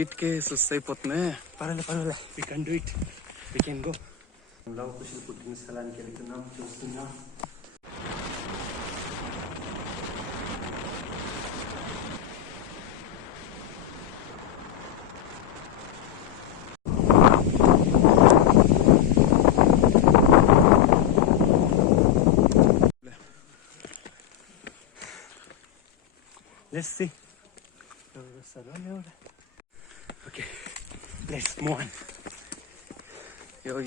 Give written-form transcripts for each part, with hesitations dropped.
ఈట్కే సుస్ అయిపోతున్నాయి. పర్వాలే we can do it, we can go. Lav Kushal పుట్టిన స్థలానికి వెళ్తున్నాం, చూస్తున్నాం. Let's see. Okay, let's move on.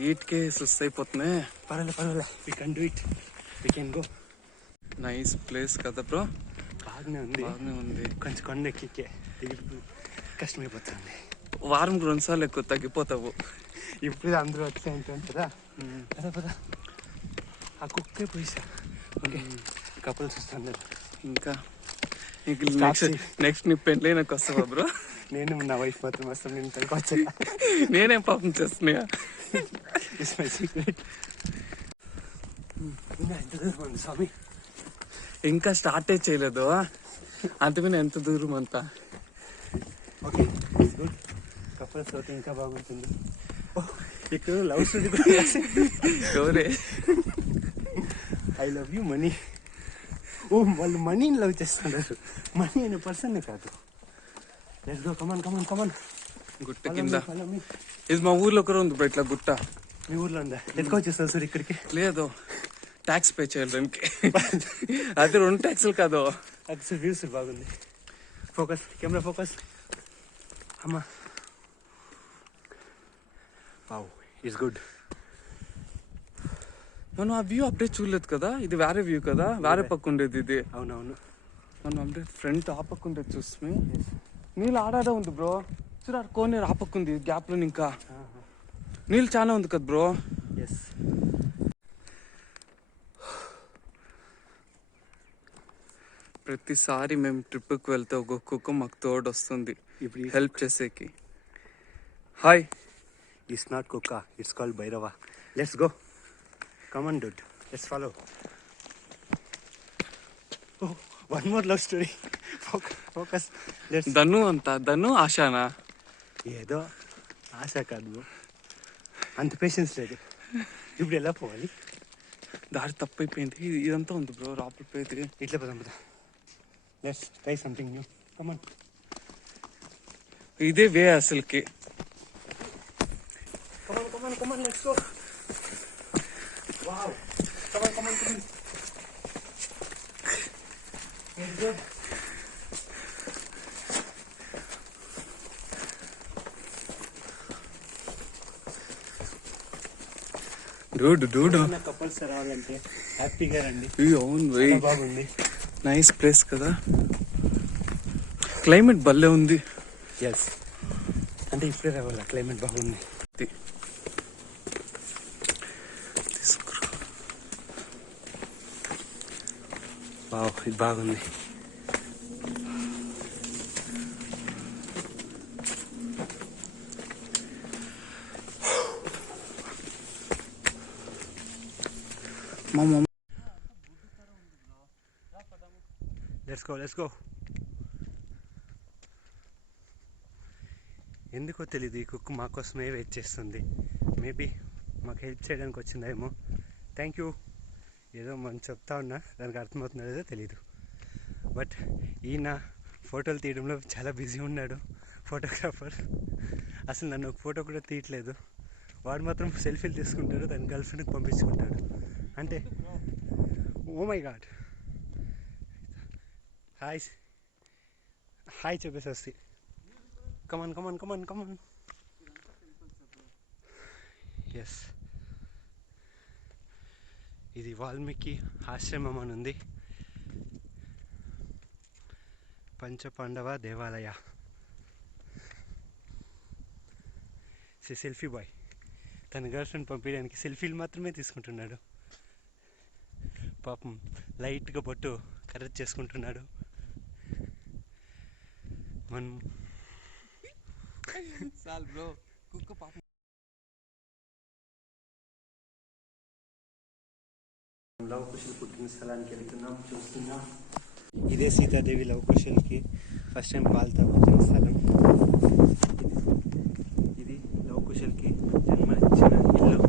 ఈట్కే సుస్ అయిపోతున్నాయి. పర్వాలే we can do it, we can go. Nice place కదా బ్రో. బాగానే ఉంది. కొంచెం కొండ ఎక్కికే కష్టమైపోతుంది. వారం 2 సార్లు ఎక్కువ తగ్గిపోతావు. ఇప్పుడు అందరూ వచ్చాయంటే కదా. పద ఆ కుక్కే పోయిసా. ఓకే, కపుల్స్ వస్తున్నారు. ఇంకా నెక్స్ట్ నీ పెళ్ళైనాక వస్తావా బ్రో? నేను నా వైఫ్ మాత్రం వస్తాను. నేను తగ్గొచ్చా. నేనేం పాపం చేస్తున్నా. స్వామి ఇంకా స్టార్టే చేయలేదు, అంతకునే ఎంత దూరం అంతా. Okay good. కపుల్స్ అయితే ఇంకా బాగుంటుంది. ఇక్కడ లవ్ స్టోరీ ఎవరే? I love you money. ఓ, వాళ్ళు మనీని లవ్ చేస్తున్నారు, మనీ అనే పర్సన్ కాదు. Let's go, come on. గుట్ట కింద ఇది మా ఊర్లో ఒకరు ఉంది బ్రో ఇట్లా గుట్ట. మీ ఊర్లో ఉందా? ఎత్తుకో వచ్చేస్తారు సార్ ఇక్కడికి. లేదు, ట్యాక్స్ పే చేయాలి దానికి. అది 2 ట్యాక్సులు కాదు. అది వ్యూస్ బాగుంది. Focus, camera focus. అమ్మా, వావ్, ఇట్స్ గుడ్. మనం ఆ వ్యూ అప్డేట్ చూడలేదు కదా, ఇది వేరే వ్యూ కదా, వేరే పక్క ఉండేది ఇది. అవునవును, మనం అప్డేట్ ఫ్రంట్ ఆ పక్క ఉండేది చూస్తే నీళ్ళు ఆడాడే ఉంది బ్రో. చూడారు కోనేరు ఆ పక్క ఉంది గ్యాప్ లో. ఇంకా నీళ్ళు చాలా ఉంది కదా బ్రో. ఎస్, ప్రతిసారి మేము ట్రిప్కి వెళ్తే ఒక కుక్క మాకు తోడు వస్తుంది హెల్ప్ చేసేకి. హాయ్. ఇట్స్ నాట్ కుక్క, it's called Bhairava. Let's go, come on dude, let's follow. Oh, one more love story. Focus. Let's. ధను ఆశానా? ఏదో ఆశ కాదు, అంత పేషెన్స్ లేదు. ఇప్పుడు ఎలా పోవాలి? దారి తప్పైపోయింది. ఇదంతా ఉంది బ్రో రాపర్ పోయింది. ఇట్లా పద. Let's try something new. Come on. ఇదే వే అసలుకి. Come on let's go. Wow, come on. It's good. Dude couples రావాలంటే హ్యాపీగా రండి. అవును, బాగుంది. నైస్ ప్లేస్ కదా, క్లైమేట్ భలే ఉంది. ఎస్, అంటే ఇప్పుడే రావాలా, క్లైమేట్ బాగుంది. వావ్, ఇది బాగుంది. మా మమ్మీ లెట్స్ గో. ఎందుకో తెలీదు, ఈ కుక్క మా కోసమే వెయిట్ చేస్తుంది. మేబీ మాకు హెల్ప్ చేయడానికి వచ్చిందేమో. Thank you. ఏదో మనం చెప్తా ఉన్నా, దానికి అర్థమవుతుందో లేదో తెలీదు. బట్ ఈయన ఫోటోలు తీయడంలో చాలా బిజీ ఉన్నాడు, ఫోటోగ్రాఫర్. అసలు నన్ను ఒక ఫోటో కూడా తీయట్లేదు. వాడు మాత్రం సెల్ఫీలు తీసుకుంటాడు, తన గర్ల్ ఫ్రెండ్కి పంపించుకుంటాడు. అంటే ఓ మై గాడ్. హాయ్ చెప్పేసి వస్తే. కమాన్. ఎస్, ఇది వాల్మీకి ఆశ్రమం అని ఉంది. పంచపాండవ దేవాలయ. సెల్ఫీ బాయ్ తన గర్ల్ ఫ్రెండ్ పంపించడానికి సెల్ఫీలు మాత్రమే తీసుకుంటున్నాడు. పాపం లైట్గా బొట్టు కరెక్ట్ చేసుకుంటున్నాడు. మనం లవ్ కుశల్ పుట్టిన స్థలానికి వెళ్తున్నాం, చూస్తున్నాం. ఇదే సీతాదేవి లవ్ కుశల్కి ఫస్ట్ టైం పాలు తాగుతున్న స్థలం. ఇది లవకుశల్కి జన్మనిచ్చిన ఇల్లు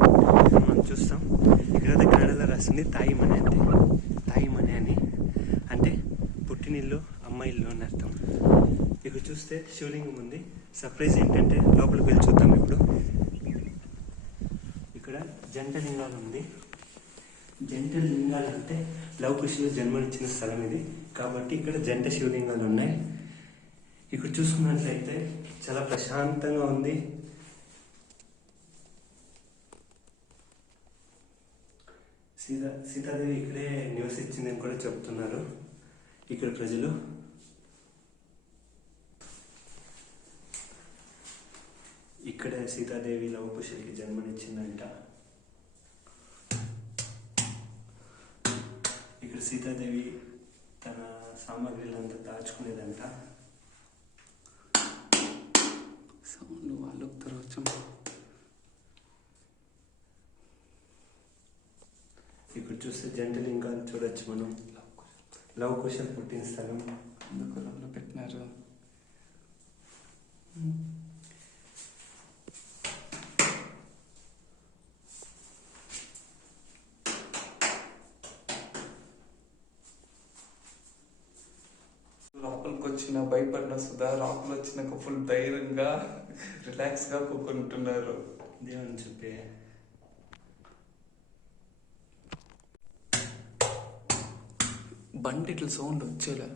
మనం చూస్తాం. ఇక్కడైతే కన్నడలో రాస్తుంది తాయి మనే అంటే, తాయి మనే అని అంటే పుట్టినిల్లు, అమ్మ ఇల్లు అని అర్థం. ఇక్కడ చూస్తే శివలింగం ఉంది. సర్ప్రైజ్ ఏంటంటే లోపలికి వెళ్ళి చూద్దాం ఇప్పుడు. ఇక్కడ జంట లింగాలు ఉంది. జంట లింగాలు అంటే లవకుశులు జన్మనిచ్చిన స్థలం ఇది, కాబట్టి ఇక్కడ జంట శివలింగాలు ఉన్నాయి. ఇక్కడ చూసుకున్నట్లయితే చాలా ప్రశాంతంగా ఉంది. సీతాదేవి ఇక్కడే నివసించిందని కూడా చెప్తున్నారు ఇక్కడ ప్రజలు. ఇక్కడ సీతాదేవి లవకుశులకి జన్మనిచ్చిందంట. ఇక్కడ సీతాదేవి తన సామాగ్రిలంతా దాచుకునేదంట. సౌండ్ వాళ్ళు వచ్చాం. ఇక్కడ చూస్తే జంట లింగాలు చూడొచ్చు మనం. లవకుశలు పుట్టిన స్థలం అందుకు రెండు పెట్టినారు. లోపలికి వచ్చిన భయపడిన సుధా లోపల వచ్చినాక ఫుల్ ధైర్యంగా రిలాక్స్గా కూకుంటున్నారు. దేవుని చెప్పే బండి ఇట్లా సౌండ్ వచ్చేలే.